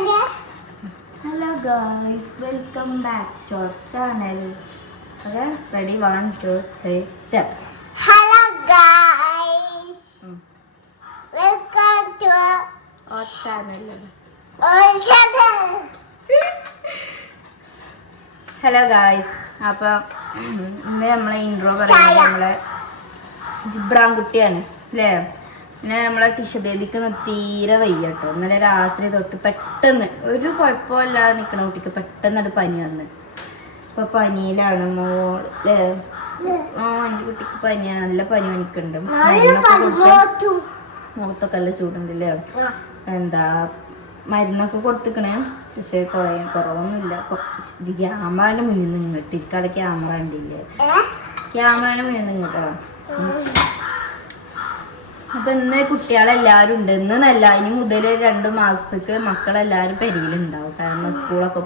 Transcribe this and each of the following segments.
Hello guys, welcome back to our channel. Okay, ready? 1, 2, 3, step. Hello guys, welcome to Our channel. our channel. Hello guys, അപ്പം ഇന്ന് നമ്മളെ intro പറയുന്നത് നമ്മളെ ജിബ്രാൻകുട്ടിയാണ് അല്ലേ. പിന്നെ നമ്മളെ ടിഷ ബേബിക്ക് തീരെ വയ്യ കേട്ടോ. ഇന്നലെ രാത്രി തൊട്ട് പെട്ടെന്ന് ഒരു കുഴപ്പമില്ലാതെ നിൽക്കണ കുട്ടിക്ക് പെട്ടെന്ന് പനി വന്ന് ഇപ്പൊ പനിയിലാണ് മോൾ അല്ലേ. എൻ്റെ കുട്ടിക്ക് പനിയാണ്, നല്ല പനി പനിക്കുന്നുണ്ട്. മുഖത്തൊക്കെ നല്ല ചൂടുണ്ടല്ലേ. എന്താ മരുന്നൊക്കെ കൊടുത്തിക്കണേ, പക്ഷെ കുറവൊന്നുമില്ല. ക്യാമറേൻ്റെ മുന്നിൽ നിന്ന് ഇങ്ങോട്ട് ഇരിക്കാതെ ക്യാമറ ഉണ്ടില്ലേ, ക്യാമറേൻ്റെ മുന്നിൽ നിന്ന് ഇങ്ങോട്ടോ. അപ്പം ഇന്ന് കുട്ടികളെല്ലാവരും ഉണ്ട്. ഇന്നല്ല, ഇനി മുതൽ 2 മാസത്തേക്ക് മക്കളെല്ലാവരും പെരിയിലുണ്ടാവും. കാരണം സ്കൂളൊക്കെ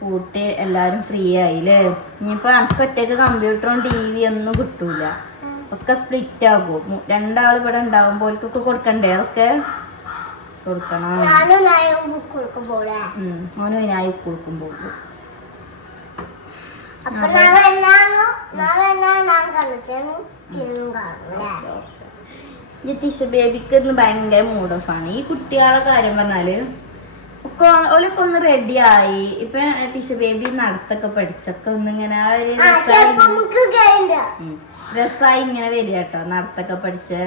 പൂട്ടി എല്ലാവരും ഫ്രീ ആയില്ലേ. ഇനിയിപ്പോൾ എനിക്ക് ഒറ്റയ്ക്ക് കമ്പ്യൂട്ടറും TV ഒന്നും കിട്ടൂല, ഒക്കെ സ്പ്ലിറ്റ് ആകും. 2 ആൾ ഇവിടെ ഉണ്ടാകുമ്പോൾ ഓൽക്കൊക്കെ കൊടുക്കണ്ടേ, അതൊക്കെ കൊടുക്കണം. ഓന് വിനായി കൊടുക്കുമ്പോൾ ജിതീഷ ബേബിക്ക് ഇന്ന് ഭയങ്കര മൂഡ് ഓഫ് ആണ്. ഈ കുട്ടികളെ കാര്യം പറഞ്ഞാല് ഓലൊക്കെ ഒന്ന് റെഡി ആയി. ഇപ്പൊ ടിഷ ബേബി നടത്തൊക്കെ പഠിച്ചൊക്കെ ഒന്നിങ്ങനെ രസമായി ഇങ്ങനെ വരിക കേട്ടോ. നടത്തൊക്കെ പഠിച്ച്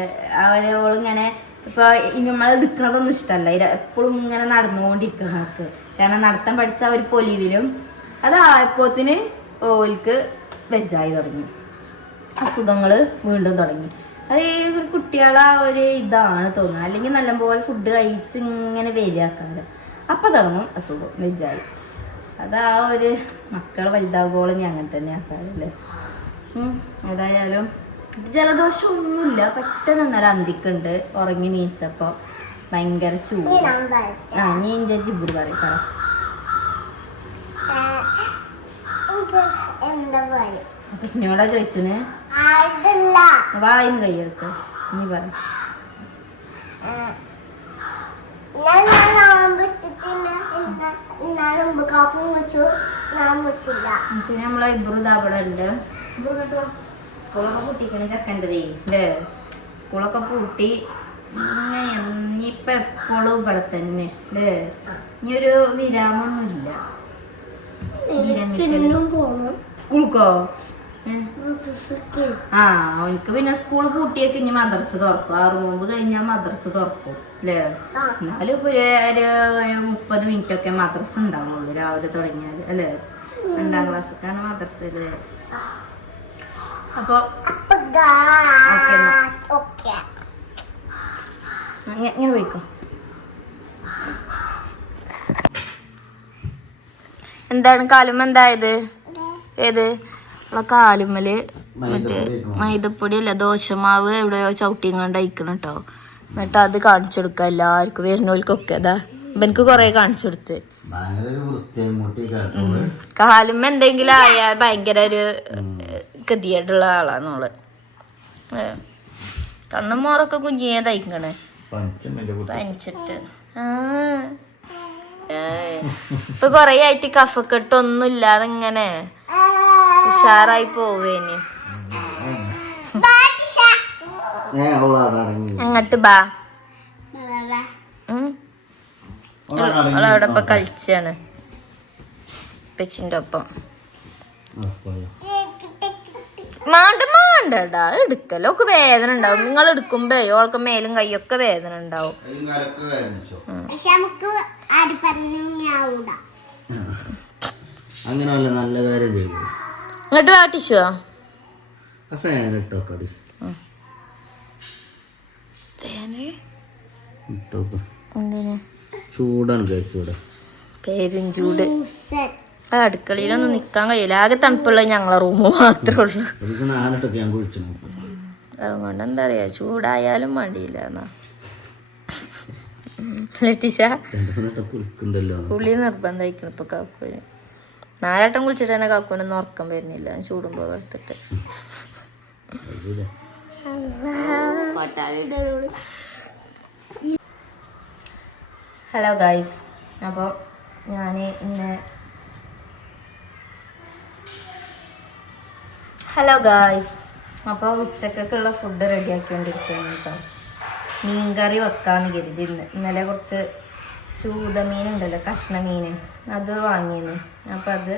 ഓളിങ്ങനെ ഇപ്പൊ നമ്മൾ എടുക്കണതൊന്നും ഇഷ്ടമല്ല, എപ്പോഴും ഇങ്ങനെ നടന്നുകൊണ്ടിരിക്കുന്നവർക്ക്. കാരണം നടത്തം പഠിച്ച ഒരു പൊലിവിലും അതായപ്പോത്തിന് ഓൽക്ക് വെജായി തുടങ്ങി, അസുഖങ്ങൾ വീണ്ടും തുടങ്ങി. അത് ഈ കുട്ടികളെ ഒരു ഇതാണ് തോന്നുന്നത്. അല്ലെങ്കിൽ നല്ലപോലെ ഫുഡ് കഴിച്ച് ഇങ്ങനെ വരികയാക്കാതെ അപ്പം തുടങ്ങും അസുഖം വെജായി. അതാ ഒരു മക്കൾ വലുതാകോളം ഞാൻ അങ്ങനെ തന്നെ ആക്കാറില്ലേ. ഏതായാലും ജലദോഷം ഒന്നുമില്ല, പെട്ടെന്ന് എന്നാലും അന്തിക്കുണ്ട്. ഉറങ്ങി നീച്ചപ്പോൾ ഭയങ്കര ചൂട്. നീ എൻ്റെ ജിബുർ പറയും. അപ്പൊ എന്നോടാ ചോദിച്ചേ, വായിന്ന് കൈയെടുക്ക, നീ പറ. പിന്നെ നമ്മളെ ഇബ്രു അവിടെ ഉണ്ട്. സ്കൂളൊക്കെ പൂട്ടിക്കണ ചെക്കണ്ടതേ അല്ലേ. സ്കൂളൊക്കെ പൂട്ടി ഇനിയിപ്പൊ എപ്പോഴും ഇവിടെ തന്നെ അല്ലേ. ഇനി ഒരു വിരാമൊന്നുമില്ല. സ്കൂൾക്കോ അവനക്ക് പിന്നെ സ്കൂൾ പൂട്ടിയൊക്കെ ഇനി മദ്രസ തുറക്കും. 6 മുമ്പ് കഴിഞ്ഞാൽ മദ്രസ തുറക്കും അല്ലേ. എന്നാലും ഇപ്പൊ ഒരു 30 മിനിറ്റൊക്കെ മദ്രസ ഉണ്ടാവുള്ളൂ രാവിലെ തുടങ്ങിയാൽ അല്ലേ. 2ാം ക്ലാസ്സൊക്കെയാണ് മദ്രസയില്. അപ്പൊ ഇങ്ങനെ പോയിക്കോ. എന്താണ് കാലുമ്മ എന്തായത്? ഏത് കാലുമ്മല് മറ്റേ മൈദപ്പൊടി അല്ല, ദോശമാവ് എവിടെയോ ചവിട്ടിങ്ങാണ്ട് അയക്കണം കേട്ടോ. എന്നിട്ട് അത് കാണിച്ചു കൊടുക്കുക എല്ലാവർക്കും, വരുന്നവർക്കൊക്കെ. അതാ എനിക്ക് കൊറേ കാണിച്ചു കൊടുത്ത്. കാലുമ്മ എന്തെങ്കിലും ആയാൽ ഭയങ്കര ഒരു ഗതിയായിട്ടുള്ള ആളാണ് ഓള്. കണ്ണും മോറൊക്കെ കുഞ്ഞിയെ തയ്ക്കണേ പനിച്ചിട്ട്. ഇപ്പൊ കൊറേ ആയിട്ട് കഫക്കെട്ടൊന്നും ഇല്ലാതെ ഇങ്ങനെ ഉഷാറായി പോവേനി. അങ്ങട്ട് ബാ, അവളവിടെ ഇപ്പൊ കളിച്ചാണ് പെച്ചിന്റെ ഒപ്പം. മാണ്ടടാ എടുക്കല്ലോ, ഒക്കെ വേദന ഉണ്ടാവും. നിങ്ങൾ എടുക്കുമ്പോ ഓൾക്ക് മേലും കൈയൊക്കെ വേദന ഉണ്ടാവും. അങ്ങനല്ല, നല്ല കാര്യം ചെയ്യും. ഇങ്ങോട്ട് വാ ടിഷുവോ. ചൂടാണ് പേരും ചൂട്. അടുക്കളയിലൊന്നും നിക്കാൻ കഴിയില്ല, ആകെ തണുപ്പുള്ള ഞങ്ങളെ റൂമ് മാത്രമേ ഉള്ളൂ. അതുകൊണ്ട് എന്താ പറയാ, ചൂടായാലും മടിയില്ല എന്നാ. ടിഷ കുളി നിർബന്ധമായിരിക്കണം ഇപ്പൊ കാക്കൂന്. 4 വട്ടം കുളിച്ചിട്ട് തന്നെ കാക്കൂനൊന്നും ഉറക്കം വരുന്നില്ല, ചൂടുമ്പോ എടുത്തിട്ട്. ഹലോ ഗായ്സ്, അപ്പോൾ ഞാൻ ഇന്ന് ഉച്ചക്കൊക്കെയുള്ള ഫുഡ് റെഡിയാക്കിക്കൊണ്ടിരിക്കുകയാണ് കേട്ടോ. മീൻകറി വെക്കാമെന്ന് കരുതി. ഇന്നലെ കുറച്ച് ചൂതമീനുണ്ടല്ലോ, കഷ്ണ മീൻ, അത് വാങ്ങിയിരുന്നു. അപ്പോൾ അത്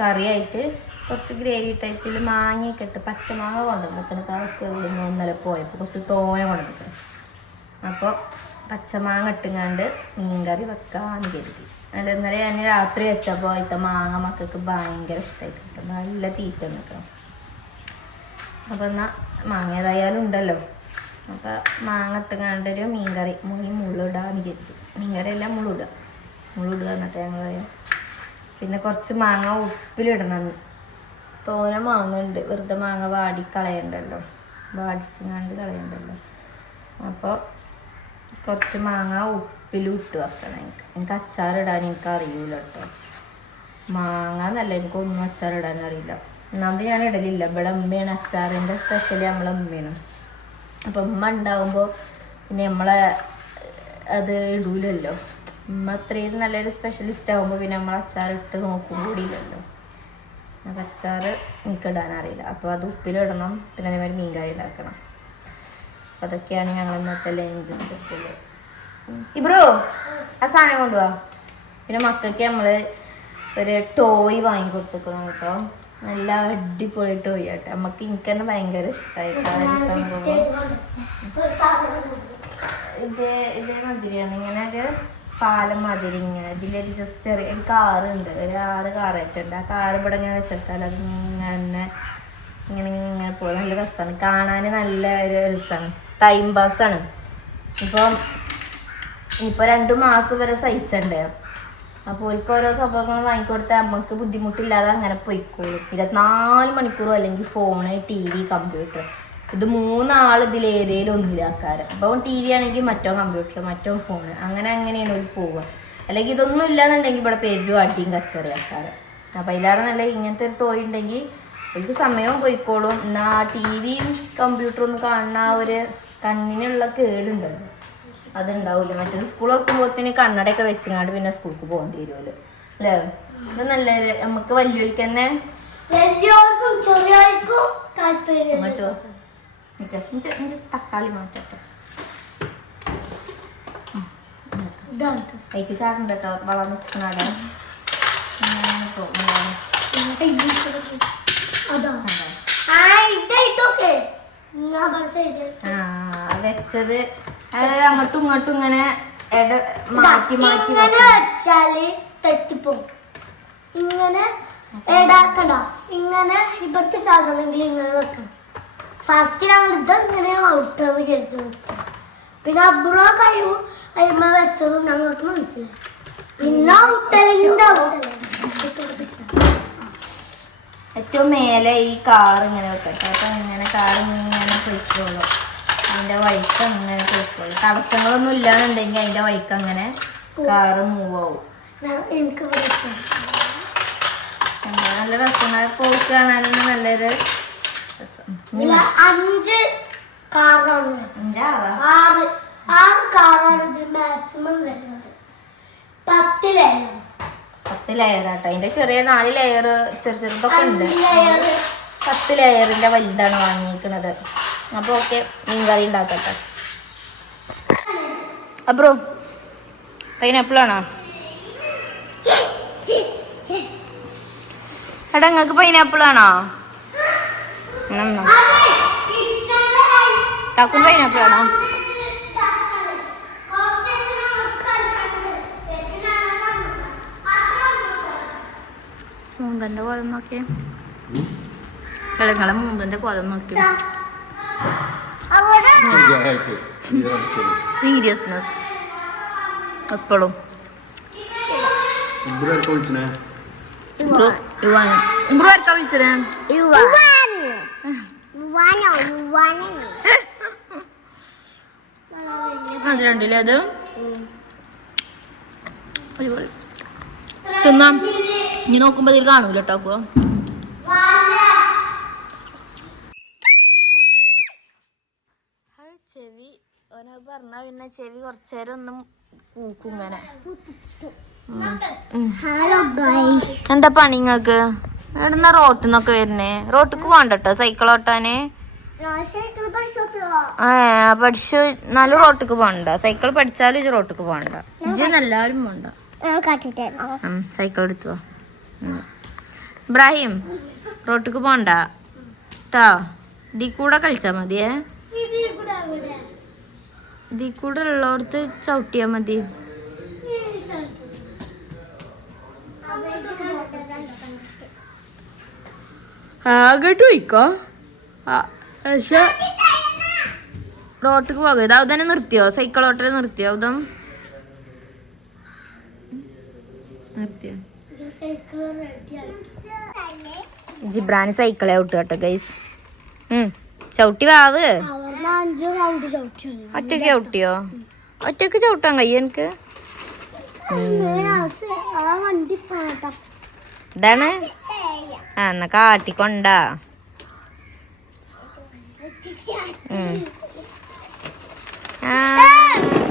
കറിയായിട്ട് കുറച്ച് ഗ്രേവി ടൈപ്പിൽ മാങ്ങയൊക്കെ ഇട്ട് പച്ചമാങ്ങ കൊണ്ടുവന്നിട്ടുണ്ട്. കറക്ക് ഇവിടുന്ന് ഇന്നലെ പോയപ്പോൾ കുറച്ച് തോന കൊണ്ടുവന്നിട്ടുണ്ട്. അപ്പോൾ പച്ചമാങ്ങ ഇട്ടുങ്ങാണ്ട് മീൻകറി വെക്കാമെന്ന് കരുതി. ഇന്നലെ ഞാൻ രാത്രി വെച്ചപ്പോൾ ഇത്ത മാങ്ങ മക്കൾക്ക് ഭയങ്കര ഇഷ്ടമായിട്ട് കിട്ടും. നല്ല തീറ്റ നിൽക്കണം. അപ്പോൾ എന്നാൽ മാങ്ങ ഏതായാലും ഉണ്ടല്ലോ. അപ്പോൾ മാങ്ങ ഇട്ടുങ്ങാണ്ടൊരു മീൻകറി മുള്ളിടാന്ന് കരുതി. മീൻകറി എല്ലാം മുള്ളിടുക എന്നിട്ട് ഞങ്ങൾ പറയാം. പിന്നെ കുറച്ച് മാങ്ങ ഉപ്പിലിടണം. തോന മാങ്ങ ഉണ്ട്, വെറുതെ മാങ്ങ വാടിച്ചിങ്ങാണ്ട് കളയണ്ടല്ലോ. അപ്പോൾ കുറച്ച് മാങ്ങ ഉപ്പിലും ഇട്ട് വെക്കണം. എനിക്ക് അച്ചാറിടാൻ എനിക്ക് അറിയൂല കേട്ടോ. മാങ്ങ എന്നല്ല, എനിക്കൊന്നും അച്ചാറിടാൻ അറിയില്ല. ഒന്നാമത് ഞാൻ ഇടലില്ല. ഇവിടെ ഉമ്മയാണ് അച്ചാറിൻ്റെ സ്പെഷ്യലി, നമ്മളെ ഉമ്മയാണ്. അപ്പം ഉമ്മ ഉണ്ടാവുമ്പോൾ പിന്നെ നമ്മളെ അത് ഇടൂലല്ലോ. ഉമ്മ അത്രയും നല്ലൊരു സ്പെഷ്യലിസ്റ്റ് ആകുമ്പോൾ പിന്നെ നമ്മൾ അച്ചാറിട്ട് നോക്കും കൂടിയില്ലല്ലോ. അപ്പം അച്ചാർ എനിക്ക് ഇടാൻ അറിയില്ല. അപ്പോൾ അത് ഉപ്പിലിടണം. പിന്നെ അതേമാതിരി മീൻകറി ഉണ്ടാക്കണം. അപ്പം അതൊക്കെയാണ് ഞങ്ങൾ ഇന്നത്തെ ലഞ്ച് സ്പെഷ്യൽ. ഇബ്രോ ആ സാധനം കൊണ്ടുപോവാ. പിന്നെ മക്കൾക്ക് നമ്മൾ ഒരു ടോയ് വാങ്ങിക്കൊടുത്തേക്കണം കേട്ടോ. നല്ല അടിപൊളി ടോയ് ആട്ടെ. നമുക്ക് എനിക്ക് തന്നെ ഭയങ്കര ഇഷ്ടമായി. സംഭവം ഇതേ മാതിരിയാണ്, ഇങ്ങനെ ഒരു പാലം മാതിരി. ഇങ്ങനെ ഇതിലൊരു ജസ്റ്റ് ഒരു കാറുണ്ട്, ഒരു 6 കാറായിട്ടുണ്ട്. ആ കാറ് ഇവിടെ ഇങ്ങനെ വെച്ചെടുത്താൽ അത് ഇങ്ങനെ പോകും. നല്ല രസമാണ് കാണാൻ, നല്ല ഒരു രസമാണ്, ടൈം പാസ്സാണ്. ഇപ്പോൾ 2 മാസം വരെ സഹിച്ചണ്ടേ. അപ്പോൾ ഓർക്ക് ഓരോ സംഭവങ്ങൾ വാങ്ങിക്കൊടുത്താൽ നമുക്ക് ബുദ്ധിമുട്ടില്ലാതെ അങ്ങനെ പോയിക്കോളും. 24 മണിക്കൂറും അല്ലെങ്കിൽ ഫോണ്, TV, കമ്പ്യൂട്ടർ. ഇത് 3 ആൾ ഇതിലേതേലും ഒന്നിലാക്കാറ്. അപ്പോൾ TV ആണെങ്കിൽ മറ്റോ കമ്പ്യൂട്ടർ, മറ്റോ ഫോണ്, അങ്ങനെയാണ് ഒരു പോവുക. അല്ലെങ്കിൽ ഇതൊന്നും ഇല്ലാന്നുണ്ടെങ്കിൽ ഇവിടെ പേരും അടിയും കച്ചറിയാക്കാറ്. അപ്പോൾ അതിലാറ് നല്ല ഇങ്ങനത്തെ ഒരു ടോയ് ഉണ്ടെങ്കിൽ എനിക്ക് സമയവും പോയിക്കോളും. എന്നാൽ TVയും കമ്പ്യൂട്ടറും ഒന്ന് കാണുന്ന ആ ഒരു കണ്ണിനുള്ള കേടുണ്ടല്ലോ, അതുണ്ടാവില്ല. മറ്റേത് സ്കൂൾ വെക്കുമ്പോഴത്തേന് കണ്ണടയൊക്കെ വെച്ചിങ്ങാണ്ട് പിന്നെ സ്കൂൾക്ക് പോകേണ്ടി വരുമല്ലോ അല്ലേ. ഇത് നല്ല നമുക്ക് വലിയവർക്ക് തന്നെ മറ്റോ തക്കാളി മാറ്റട്ടെ. അതിക്ക് ചാടണ്ട കേട്ടോ, വളം വെച്ചിട്ട് വെച്ചത് അങ്ങോട്ടും ഇങ്ങോട്ടും ഇങ്ങനെ മാറ്റി വെച്ചാല് തെറ്റിപ്പോകും. ഇങ്ങനെ ഇടാക്കണ്ട, ഇങ്ങനെ ഇവർക്ക് സാധനമെങ്കിൽ ഇങ്ങനെ വെക്കണം. ഫസ്റ്റ് ഞങ്ങൾ ഇതെങ്ങനെ ഔട്ടെന്ന് കരുതി വെക്കാം. പിന്നെ അബ്രോ കഴിയുമ്പ വെച്ചതും ഞങ്ങൾക്ക് മനസ്സിലായി. പിന്നെ ഔട്ടലിന്റെ ഏറ്റവും മേലെ ഈ കാർ ഇങ്ങനെ വെക്കട്ടെ. അപ്പം ഇങ്ങനെ കാർ ഇങ്ങനെ പൊയ്ക്കോളൂ, അതിൻ്റെ വഴിക്ക് അങ്ങനെ പോയിക്കോളൂ. തടസ്സങ്ങളൊന്നും ഇല്ലാന്നുണ്ടെങ്കിൽ അതിൻ്റെ വഴിക്ക് അങ്ങനെ കാറ് മൂവ് ആവും. എനിക്ക് നല്ല രസമാണ് പോയി കാണാനും നല്ലൊരു രസം. 5 കാറാണ്, 6 കാറാണ് ഇത് മാക്സിമം വരുന്നത്. 10 ലെയറാട്ടോ. അതിൻ്റെ ചെറിയ 4 ലെയർ ചെറുതൊക്കെ ഉണ്ട്. 10 ലെയറിൻ്റെ വലുതാണ് വാങ്ങിയിരിക്കുന്നത്. അപ്പോൾ ഓക്കെ, മീൻകറി ഉണ്ടാക്കട്ടെ. അബ്രോ പൈനാപ്പിളാണോ? എടാ നിങ്ങൾക്ക് പൈനാപ്പിളാണോ? കാക്കുന് പൈനാപ്പിളാണോ? മൂന്തൻ്റെ കോലം നോക്കിയേ, കിഴങ്ങളെ മൂന്തൻ്റെ കോലം നോക്കിയോ. സീരിയസ്നെസ് എപ്പോഴും. വിളിച്ചേ അത് രണ്ടില്ലേ അത് തിന്നാം. ഇനി നോക്കുമ്പോ ഇതിൽ കാണൂല കേട്ടോ. ചെവി ഓന പറഞ്ഞാൽ പിന്നെ ചെവി കുറച്ചേരം ഒന്നും പൂക്കും ഇങ്ങനെ. Hello guys. എന്താ പണി നിങ്ങക്ക്? എവിടുന്ന റോട്ടിന്നൊക്കെ വരുന്നേ? റോട്ടിക്ക് പോണ്ടട്ടോ സൈക്കിൾ ഓട്ടാന്. പഠിച്ചു എന്നാലും റോട്ടിക്ക് പോണ്ട. സൈക്കിൾ പഠിച്ചാലും ഇത് റോട്ടിക്ക് പോണ്ട. എല്ലാരും പോണ്ട. സൈക്കിൾ എടുത്തു ഇബ്രാഹിം. റോട്ടിക്ക് പോണ്ട ട്ടോ. ഇതീ കൂടെ കളിച്ചാ മതിയേ. ഇതീ കൂടെ ഉള്ളടത്ത് ചവിട്ടിയാ മതി. അങ്ങോട്ട് പോയിക്കോ. പക്ഷെ റോട്ടിക്ക് പോകരുത്. അവതന്നെ നിർത്തിയോ? സൈക്കിൾ ഓട്ടല് നിർത്തിയോ? അവതം നിർത്തിയോ? ജിബ്രാന് സൈക്കിളെ ഔട്ട് കേട്ടോ ഗൈസ്. ചവിട്ടി വാവ്. ഒറ്റക്ക് ചവിട്ടിയോ? ഒറ്റക്ക് ചവിട്ടാൻ കഴിയോ എനിക്ക്? ഇതാണ്. എന്നാ കാട്ടിക്കൊണ്ടാ.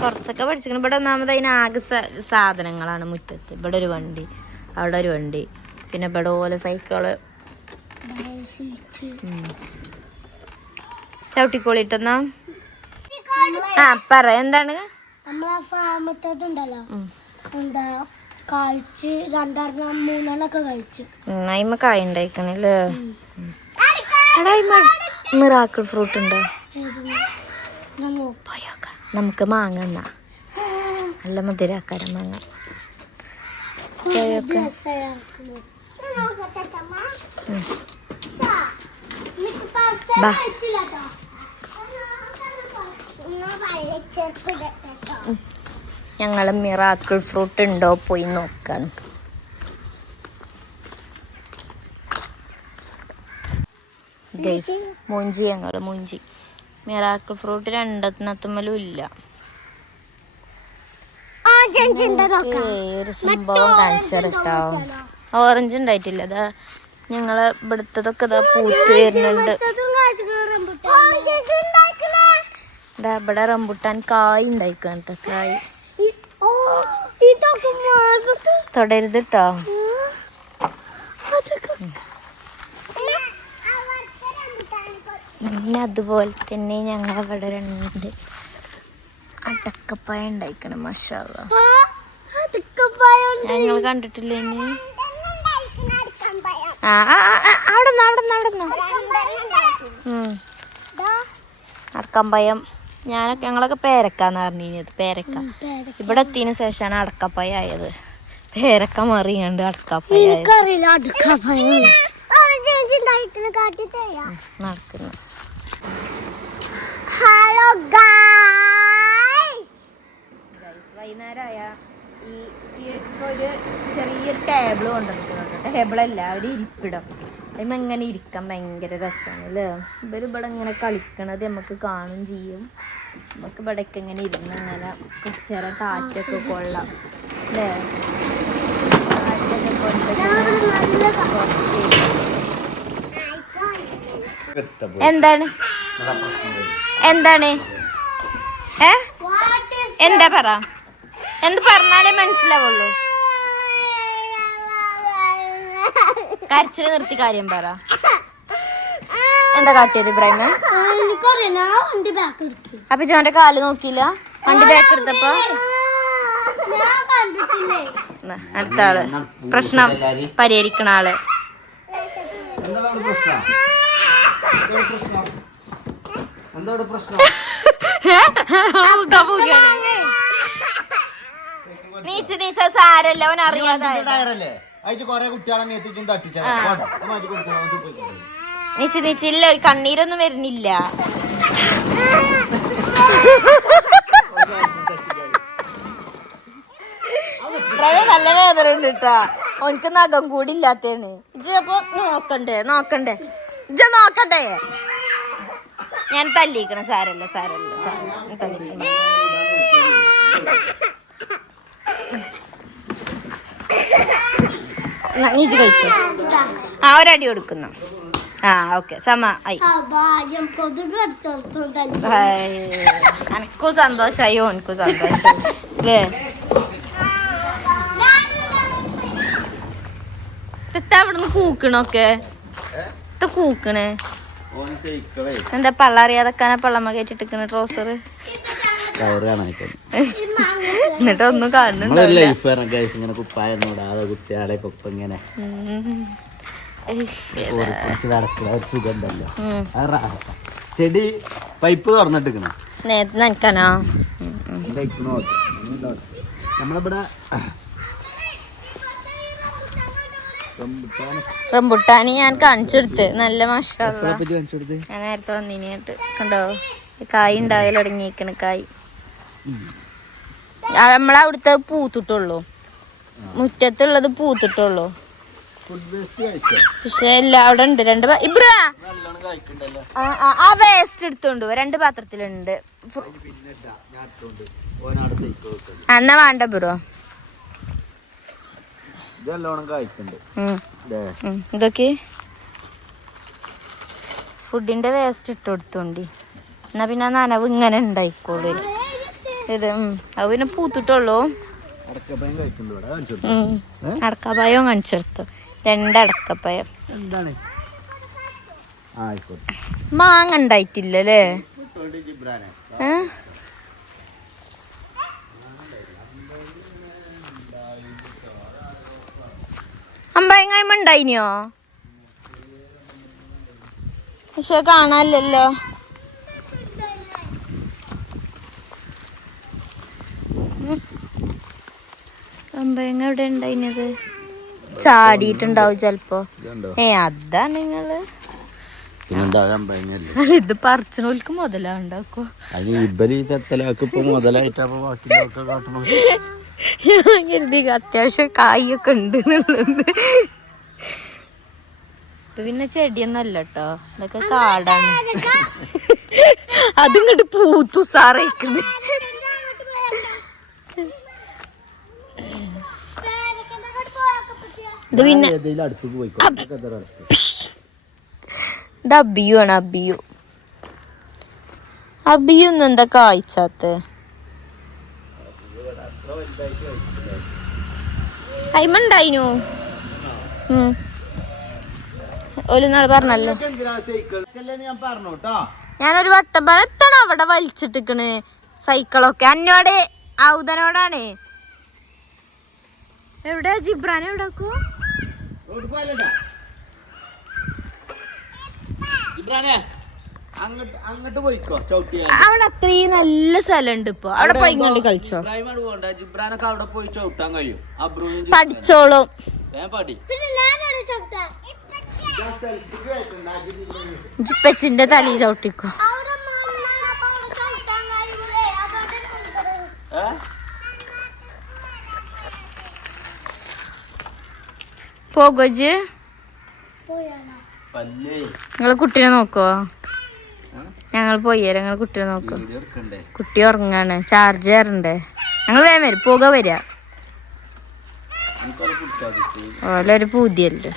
കുറച്ചൊക്കെ പഠിച്ചിരിക്കണം. ഇവിടെ ഒന്നാമത് അതിനാകെ സാധനങ്ങളാണ് മുറ്റത്ത്. ഇവിടെ ഒരു വണ്ടി, അവിടെ ഒരു വണ്ടി, പിന്നെ ഇവിടെ പോലെ സൈക്കിള്. ചവിട്ടിക്കോളിട്ടെന്നാ. പറ എന്താണ്? നമ്മളെ ഫാമത്തതുണ്ടല്ലോ, എന്താ കഴിച്ച് 2-3 കഴിച്ചു. അയിമ കായ ഉണ്ടായിക്കണല്ലേ. മിറാക്കിൾ ഫ്രൂട്ട് ഉണ്ടോ? നമുക്ക് മാങ്ങ എന്നാ നല്ല മധുരാക്കാരം മാങ്ങ. ഞങ്ങള് മിറാക്കിൾ ഫ്രൂട്ട് ഉണ്ടോ പോയി നോക്കാണ്. മൂഞ്ചി ഞങ്ങള് മൂഞ്ചി. മിറാക്കിൾ ഫ്രൂട്ട് 2 ഇല്ല. ഒരു സംഭവം കാണിച്ചിട്ടോ. ഓറഞ്ച് ഉണ്ടായിട്ടില്ല. അതാ ഞങ്ങള് ഇവിടുത്തതൊക്കെ ഇതാ പൂത്ത് വരുന്നുണ്ട്. ഇതാ ഇവിടെ റംബുട്ടാൻ കായ് ഉണ്ടായിക്കട്ടോ. കായ് തൊടരുത് ട്ടോ. പിന്നെ അതുപോലെ തന്നെ ഞങ്ങളവിടെ 2 അടക്കപ്പായ ഉണ്ടായിക്കണം. മാഷാ അല്ലാഹ്. ഞങ്ങൾ കണ്ടിട്ടില്ലേ? അവിടെ അടക്കമ്പയം. ഞങ്ങളൊക്കെ പേരക്കാന്ന് പറഞ്ഞത്. പേരക്ക ഇവിടെ എത്തിയതിനു ശേഷമാണ് അടക്കപ്പായ ആയത്. പേരക്ക മറിയാണ്ട് അടക്കപ്പായ നടക്കുന്നു. ഹലോ വൈകുന്നേരമായ ഈ ഒരു ചെറിയൊരു ടേബിൾ കൊണ്ടുവന്നിട്ടുണ്ട്. ടേബിളല്ല, ഒരു ഇരിപ്പിടം. അതിന് എങ്ങനെ ഇരിക്കാൻ ഭയങ്കര രസമാണ് അല്ലേ? ഇവിടെ ഇങ്ങനെ കളിക്കണത് നമുക്ക് കാണും ചെയ്യും. നമുക്ക് ഇവിടേക്ക് ഇങ്ങനെ ഇരുന്ന് ഇങ്ങനെ കുറച്ചേരം കാറ്റൊക്കെ കൊള്ളാം അല്ലേ? കാറ്റൊക്കെ എന്താണ് എന്താണ് എന്താ പറ? എന്ത് പറഞ്ഞാലേ മനസ്സിലാവുള്ളൂ. കരച്ചില് നിർത്തി കാര്യം പറ. എന്താ കാട്ടിയത് ഇബ്രാഹിം? അപ്പൊ ജോന്റെ കാല് നോക്കിയില്ല? വണ്ടി ബാക്ക് എടുത്തപ്പോ. അടുത്ത ആള് പ്രശ്നം പരിഹരിക്കണ ആള്. നീച്ച സാരല്ല, അവൻ അറിയാതായല്ലേ. നീച്ചില്ല, ഒരു കണ്ണീരൊന്നും വരുന്നില്ല. നല്ല വേദന ഉണ്ട് കേട്ടാ. ഓനക്ക് നഖം കൂടി ഇല്ലാത്തതാണ്. ഇജ്ജ് അപ്പൊ നോക്കണ്ടേ ഇജ്ജ് നോക്കണ്ടേ? ഞാൻ തല്ലിക്കണ. സാരല്ല തല്ലിക്കണ. നീച്ച് കഴിച്ചു. ഒരടി കൊടുക്കുന്നു. ഓക്കെ സമ ആയി. എനക്കും സന്തോഷായി, ഓനക്കും സന്തോഷായി അല്ലേ? അവിടുന്ന് കൂക്കണൊക്കെ കൂക്കണേ എന്താ പള്ള അറിയാതെക്കാനെ പള്ളമ്മ കയറ്റിട്ടിക്കണ ട്രോസർ എന്നിട്ട് ഒന്നും കാണുന്നുണ്ടോ ചെടി പൈപ്പ് തുറന്നിട്ടിക്കണോ നനക്കാനോ നമ്മളിവിടെ റംബുട്ടാനി ഞാൻ കാണിച്ചെടുത്ത് നല്ല മാഷാള്ള ഞാൻ നേരത്തെ വന്നിനായിട്ട് കണ്ടോ കായ് ഉണ്ടായാലും തുടങ്ങിയിരിക്കണ കായ് നമ്മളവിടുത്തെ പൂത്തിട്ടുള്ളൂ മുറ്റത്തുള്ളത് പൂത്തിട്ടുള്ളൂ പക്ഷെ എല്ലാം അവിടെ ഉണ്ട് രണ്ട് ഇബ്രാ ആ വേസ്റ്റ് എടുത്തോണ്ട് 2 പാത്രത്തിലുണ്ട് എന്നാ വേണ്ട ബ്രോ ഇതൊക്കെ ഫുഡിന്റെ വേസ്റ്റ് ഇട്ട് കൊടുത്തോണ്ടി എന്നാ പിന്നെ നനവ് ഇങ്ങനെ ഉണ്ടായിക്കോളൂ ഇത് അത് പിന്നെ പൂത്തിട്ടുള്ളൂ അടക്കപ്പായോ കാണിച്ചെടുത്തു 2 അടക്കപ്പായം മാങ്ങ ഉണ്ടായിട്ടില്ലല്ലേ അമ്പയങ്ങായ്മ ഉണ്ടായിനോ പക്ഷെ കാണാനില്ലല്ലോ അമ്പയങ്ങ എവിടെ ഉണ്ടായിനത് ചാടിയിട്ടുണ്ടാവും ചെലപ്പോ അതാ നിങ്ങള് ഇത് പറിച്ചനോൽക്ക് മുതലാണ്ടാക്കോ ഞാൻ കരുതി അത്യാവശ്യം കായൊക്കെ ഉണ്ട് എന്നുള്ളത് ഇത് പിന്നെ ചെടിയൊന്നല്ല കേട്ടോ ഇതൊക്കെ കാടാണ് അതിങ്ങോട്ട് പൂത്തു സാറേക്കുന്നു ഇത് പിന്നെ ഇത് അബിയു ആണ് അബിയു ഒന്നും എന്താ കായ്ച്ചാത്ത അയിമുണ്ടായിനു ഒരു നാൾ പറഞ്ഞല്ലോ ഞാനൊരു വട്ടം എത്താണ് അവിടെ വലിച്ചിട്ടിക്കണ് സൈക്കിളൊക്കെ അന്നോടെ ഔദനോടാണ് എവിടെ ജിബ്രാൻ എവിടെക്കൂ അവിടെ അത്രയും നല്ല സ്ഥലമുണ്ട് ഇപ്പൊ അവിടെ പോയി ഇങ്ങോട്ട് കളിച്ചോ പഠിച്ചോളും ജിപ്പച്ചിന്റെ തലി ചവിട്ടിക്കോ പോകോജ് നിങ്ങള് കുട്ടീനെ നോക്കോ ഞങ്ങൾ പോയാലോ ഞങ്ങൾ കുട്ടീനെ നോക്കോ കുട്ടി ഉറങ്ങാണ് ചാർജ് ചെയ്യാറുണ്ടേ ഞങ്ങൾ വേഗം വരും പോക വരിക ഓലൊരു പൂതിയല്ലേ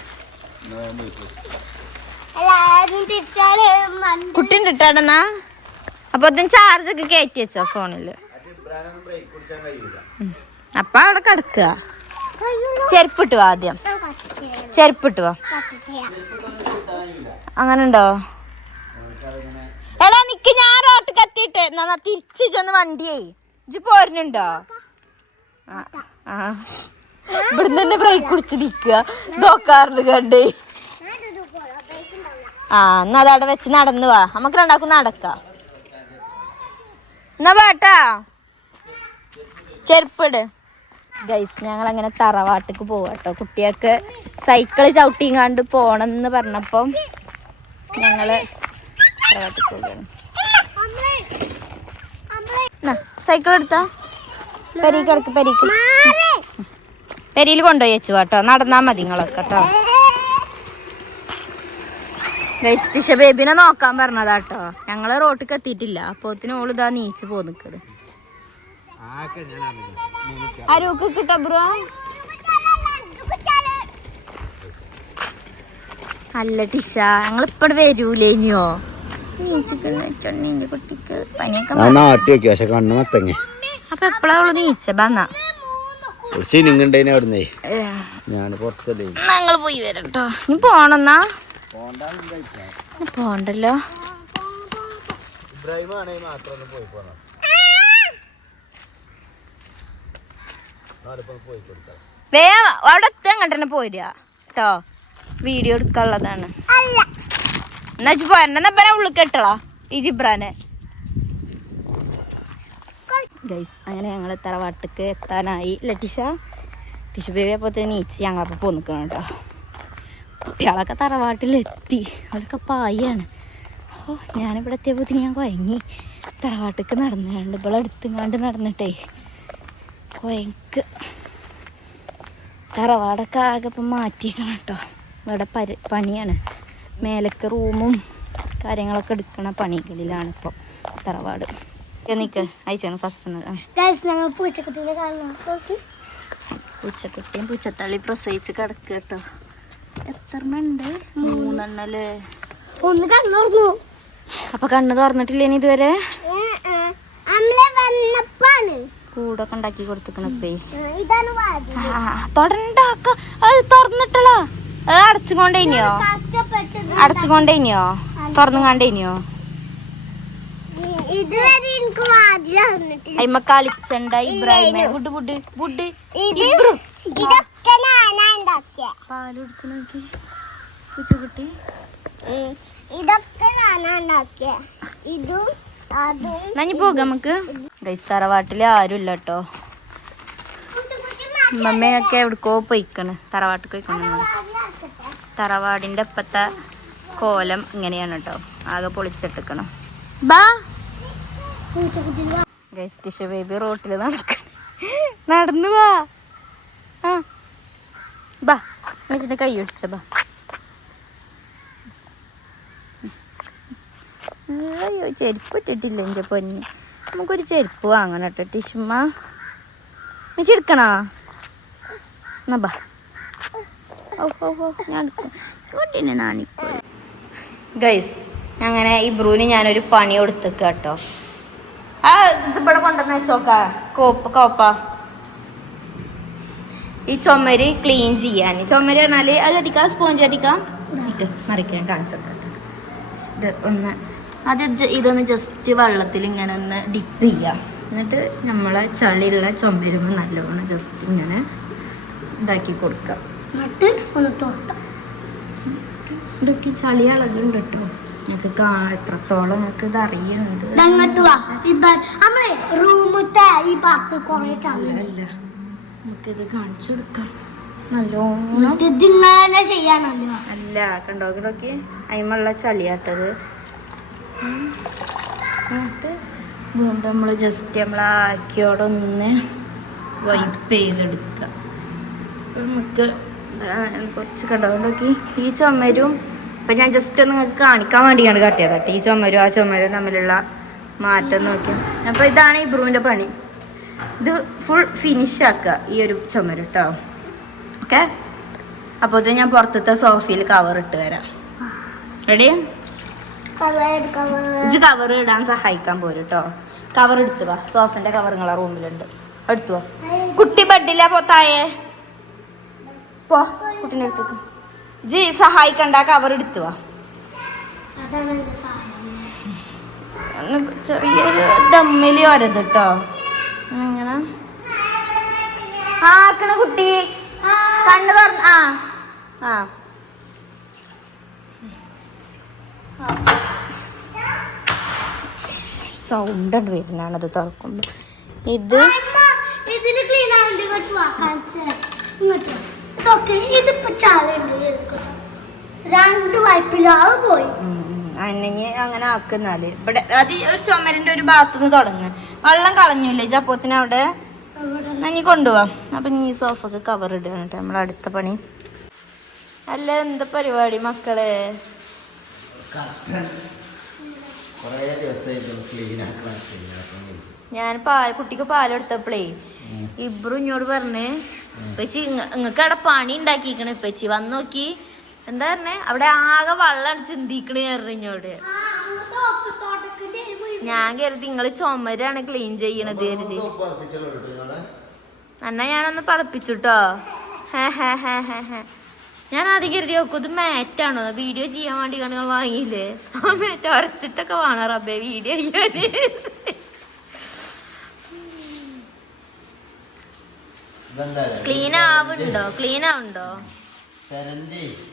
കുട്ടീൻ്റെ ഇട്ടാടെന്നാ അപ്പൊ അതിന് ചാർജ് ഒക്കെ കയറ്റി വെച്ചോ ഫോണില് അപ്പൊ അവിടെ കിടക്കുക ചെരുപ്പിട്ട് വാ ആദ്യം ചെരുപ്പിട്ട് വാ അങ്ങനെ ഉണ്ടോ എടാ നിക്ക് ഞാൻ റോട്ട് കത്തിയിട്ട് എന്നാ തിരിച്ച് ചെന്ന് വണ്ടിയേ ഇജ്ജ് പോരുന്നുണ്ടോ ഇവിടുന്ന് തന്നെ ബ്രേക്ക് കുടിച്ച് നിക്കുക നോക്കാറുണ്ട് കണ്ടേ എന്നാ അതവിടെ വെച്ച് നടന്നു വാ നമുക്ക് രണ്ടാക്കും നടക്കാം എന്നാ പാട്ടാ ചെരുപ്പിട് ഗൈസ് ഞങ്ങൾ അങ്ങനെ തറവാട്ടിക്ക് പോവാട്ടോ കുട്ടിയൊക്കെ സൈക്കിള് ചവിട്ടിങ്ങാണ്ട് പോണെന്ന് പറഞ്ഞപ്പം ഞങ്ങള് തറവാട്ടിക്ക് പോവുകയാണ് സൈക്കിൾ എടുത്താ പെരീക്ക് ഇറക്ക് പെരിയിൽ കൊണ്ടുപോയി വെച്ചു കേട്ടോ നടന്നാ മതി നിങ്ങളൊക്കെ കേട്ടോ ഗൈസ് ടിഷ ബേബിനെ നോക്കാൻ പറഞ്ഞതാട്ടോ ഞങ്ങള് റോട്ടിക്ക് എത്തിയിട്ടില്ല അപ്പോത്തിന് ഓള് ഇതാ നീച്ച് പോന്നിക്കത് ആരോക്ക് കിട്ടാ ബ്രോ അല്ല ടിഷ ഞങ്ങളിപ്പടെ വരൂലേനിയോ കുട്ടിക്ക് പനിയൊക്കെ അപ്പൊ എപ്പഴാ അവള് നീച്ച ബന്നാ കുറച്ച് നിങ്ങണ്ടേനെ അവിടുന്നേ ഞാൻ പുറത്തല്ലേ ഞങ്ങൾ പോയി വരാം കേട്ടോ. ഇനി പോണെന്നാ പോണ്ടല്ലോ. വേഗം അവിടെ എത്തി അങ്ങോട്ട് തന്നെ പോരാ കേട്ടോ. വീഡിയോ എടുക്കാനുള്ളതാണ്. എന്നാ വെച്ച് പോരണെന്നപ്പനെ ഉള്ളിൽ കെട്ടളാ ഈ ജിബ്രാനെ. ഗൈസ് അങ്ങനെ ഞങ്ങൾ തറവാട്ടിക്ക് എത്താനായി. ടിഷു ബേബി അപ്പോഴത്തെ നീച്ച് ഞങ്ങളപ്പോൾ പോന്നിക്കണം കേട്ടോ. കുട്ടികളൊക്കെ തറവാട്ടിലെത്തി. അവരൊക്കെ പായാണ്. ഓ ഞാനിവിടെ എത്തിയപ്പോൾ ഞാൻ കുഴങ്ങി. തറവാട്ടിക്ക് നടന്നുകൊണ്ട് ഇവിടെ എടുത്തുങ്ങാണ്ട് നടന്നിട്ടേ കുഴക്ക്. തറവാടൊക്കെ ആകെ ഇപ്പം മാറ്റിയിരിക്കണം കേട്ടോ. ഇവിടെ പണിയാണ്. മേലക്ക് റൂമും കാര്യങ്ങളൊക്കെ എടുക്കണ പണികളിലാണ് ഇപ്പോൾ തറവാട്. നിക്ക് അയച്ചാണ് ഫസ്റ്റ് പൂച്ചക്കുട്ടിയും പൂച്ചത്തള്ളി പ്രസവിച്ച് കിടക്കുക കേട്ടോ. എത്ര ഉണ്ട്? 3 എണ്ണല്ലേ. ഒന്ന് കണ്ണു അപ്പൊ കണ്ണ് തുറന്നിട്ടില്ലേനി ഇതുവരെ. കൂടൊക്കെ ഉണ്ടാക്കി കൊടുത്തിക്കണപ്പേ. തൊടണ്ടാക്ക അത് തുറന്നിട്ടളാ. അത് അടച്ചുകൊണ്ടേനിയോ? അടച്ചുകൊണ്ടേനിയോ? തുറന്നു കണ്ടേനിയോ? അയ്മ കളിച്ചണ്ട ഇബ്രാഹിമെ. ബുഡ് ബുഡ് ബുഡ് പാല് കുടിച്ചു നോക്കി പൂച്ചക്കുട്ടി. നഞ്ഞി പോകാം നമുക്ക്. ഗൈസ് തറവാട്ടില് ആരും ഇല്ല കേട്ടോ. മമ്മയൊക്കെ എവിടക്കോ പോയിക്കണ്. തറവാട്ടിൽ പോയിക്കണ്. തറവാടിന്റെ ഇപ്പത്തെ കോലം ഇങ്ങനെയാണ് കേട്ടോ. ആകെ പൊളിച്ചിട്ടിക്കണം. ബാ ഗൈസ് ടിഷു ബേബി റോട്ടിൽ നടന്നു വാ. ആ ബാ ചേച്ചിന്റെ കൈ ഒടിച്ച ബാ. അയ്യോ ചെരുപ്പ് ഇട്ടിട്ടില്ല എൻ്റെ പൊന്നി. നമുക്കൊരു ചെരുപ്പ് വാങ്ങണം കേട്ടോ ടിഷുമ്മ. ചേച്ചി എടുക്കണോ? എന്നാ ബാ. ഓ ഓ ഓ ഞാൻ എടുക്കും നാണിക്കോ. ഗൈസ് അങ്ങനെ ഈ ബ്രൂന് ഞാനൊരു പണി കൊടുത്തേക്ക കേട്ടോ. ആ ഇതിവിടെ കൊണ്ടുവന്ന് വെച്ചോക്ക കോപ്പ ഈ ചുമര് ക്ലീൻ ചെയ്യാൻ. ചുമര് പറഞ്ഞാൽ അത് കട്ടിക്കാം, സ്പോഞ്ച് കട്ടിക്കാം ഇട്ട് മറിക്കാൻ കാണിച്ചോക്കാം. ഇത് ഒന്ന് ആദ്യം ഇതൊന്ന് ജസ്റ്റ് വെള്ളത്തിൽ ഇങ്ങനെ ഒന്ന് ഡിപ്പ് ചെയ്യാം. എന്നിട്ട് നമ്മളെ ചളിയുള്ള ചുമരുമ്പോൾ നല്ലോണം ജസ്റ്റ് ഇങ്ങനെ ഇതാക്കി കൊടുക്കാം. എന്നിട്ട് ഒന്ന് തോർത്താം. ഇതൊക്കെ ചളി അളകുണ്ട് കേട്ടോ. ഞങ്ങൾക്ക് എത്രത്തോളം ഞങ്ങൾക്ക് ഇത് അറിയുന്നുണ്ട്. നമ്മളെ റൂമത്തെ ഈ ഭാഗത്ത് കുറെ ചളി അല്ല നമുക്കിത് കാണിച്ചു കൊടുക്കാം നല്ലോണം. ഇതിങ്ങനെ ചെയ്യാനല്ലോ. അല്ല കണ്ടോക്കിടോക്കി അതിമുള്ള ചളിയാട്ടത്. എന്നിട്ട് വീണ്ടും നമ്മൾ ജസ്റ്റ് നമ്മളാക്കിയോടൊന്ന് വൈപ്പ് ചെയ്തെടുക്കുക. നമുക്ക് കുറച്ച് കണ്ടോക്കി ഈ ചുമരും അപ്പം ഞാൻ ജസ്റ്റ് ഒന്ന് നിങ്ങൾക്ക് കാണിക്കാൻ വേണ്ടിയാണ് കാട്ടിയതാട്ടെ. ഈ ചുമരും ആ ചുമരും തമ്മിലുള്ള മാറ്റം നോക്കി. അപ്പോൾ ഇതാണ് ഈ ബ്രൂവിൻ്റെ പണി. ഇത് ഫുൾ ഫിനിഷ് ആക്കുക ഈ ഒരു ചുമര് കേട്ടോ. ഓക്കെ അപ്പോൾ ഇത് ഞാൻ പുറത്തത്തെ സോഫയിൽ കവർ ഇട്ട് തരാം. റെഡി? ഇജ്ജ് കവർ ഇടാൻ സഹായിക്കാൻ പോരും കേട്ടോ. കവർ എടുത്തു വാ. സോഫിൻ്റെ കവർ നിങ്ങളെ റൂമിലുണ്ട്. എടുത്തു വാ. കുട്ടി ബെഡില്ല പോത്തായേ പോ. കുട്ടീൻ്റെ അടുത്തേക്ക് ജി സഹായിക്കണ്ട. കവർ എടുത്തു വാ. ചെറിയൊരു ദമ്മില് ഒരത് കേട്ടോ. അങ്ങനെ ആക്കണ കുട്ടി കണ്ണ് തുറന്ന് ആ സൗണ്ട് ഉണ്ട് വരുന്നതാണത് തുറക്കുമ്പോ. ഇത് അങ്ങനെ ആക്കുന്നാല് ഇവിടെ അത് ഒരു ചുമരിന്റെ ഒരു ഭാഗത്തുനിന്ന് തുടങ്ങുക. വെള്ളം കളഞ്ഞില്ലേ ചപ്പോത്തിന് അവിടെ നഞ്ഞി കൊണ്ടുപോവാം. അപ്പൊ നീ സോഫക്ക് കവർ ഇടുകയാണ് കേട്ടോ നമ്മളെ അടുത്ത പണി. അല്ല എന്താ പരിപാടി മക്കളെ? ഞാൻ കുട്ടിക്ക് പാലെടുത്തപ്പോഴേ ഇബ്രു ഇങ്ങോട് പറഞ്ഞ് ഇപ്പച്ചി ഇങ്ങക്ക് അവിടെ പണി ഉണ്ടാക്കിക്കണ് ഇപ്പച്ചി വന്ന് നോക്കി. എന്താ പറഞ്ഞേ? അവിടെ ആകെ വെള്ളം അടിച്ച് ചിന്തിക്കണേ ഇഞ്ഞോട്. ഞാൻ കരുതി നിങ്ങള് ചുമരാണ് ക്ലീൻ ചെയ്യണത് കരുതി. എന്നാ ഞാനൊന്ന് പതപ്പിച്ചുട്ടോ. ഞാൻ ആദ്യം കരുതി നോക്കും ഇത് മാറ്റാണോ വീഡിയോ ചെയ്യാൻ വേണ്ടി കണ്ടുകൾ വാങ്ങിയില്ലേ. ആ മാറ്റ് അരച്ചിട്ടൊക്കെ വേണം റബ്ബേ വീഡിയോ ചെയ്യാന്. ക്ലീൻ ആവുണ്ടോ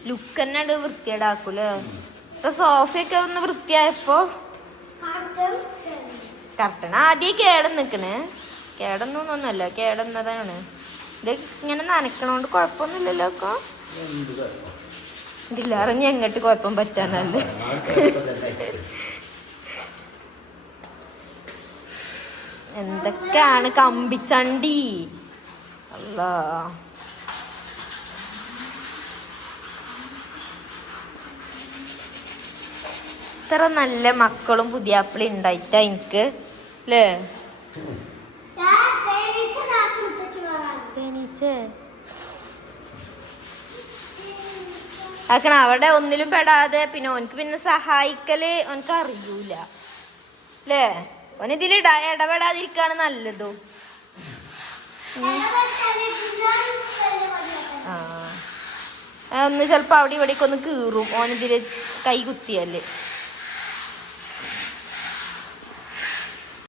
ലുക്ക് തന്നെ വൃത്തിയേടാക്കൂലേ. ഇപ്പൊ സോഫയൊക്കെ ഒന്ന് വൃത്തിയായപ്പോ കർട്ടൻ ആദ്യം കേടന്നൊന്നല്ല കേടന്നതാണ്. ഇത് ഇങ്ങനെ നനക്കണോണ്ട് കുഴപ്പമൊന്നുമില്ലല്ലോ. ഒക്കെ ഇതില്ലാറിഞ്ഞ എങ്ങോട്ട് കുഴപ്പം പറ്റാനല്ലേ. എന്തൊക്കെയാണ് കമ്പിച്ചണ്ടി അല്ലാ. ഇത്ര നല്ല മക്കളും പുതിയാപ്പിളി ഉണ്ടായിട്ടാ എനിക്ക് അല്ലേ. ആക്കണ അവിടെ ഒന്നിലും പെടാതെ പിന്നെ ഓനക്ക് പിന്നെ സഹായിക്കല് ഓനക്ക് അറിയൂല അല്ലേ. ഓനിതിൽ ഇടപെടാതിരിക്കാണ് നല്ലതോ. ഒന്ന് ചിലപ്പോ അവിടെ ഇവിടേക്ക് ഒന്ന് കീറും ഓനിതില് കൈ കുത്തിയല്ലേ.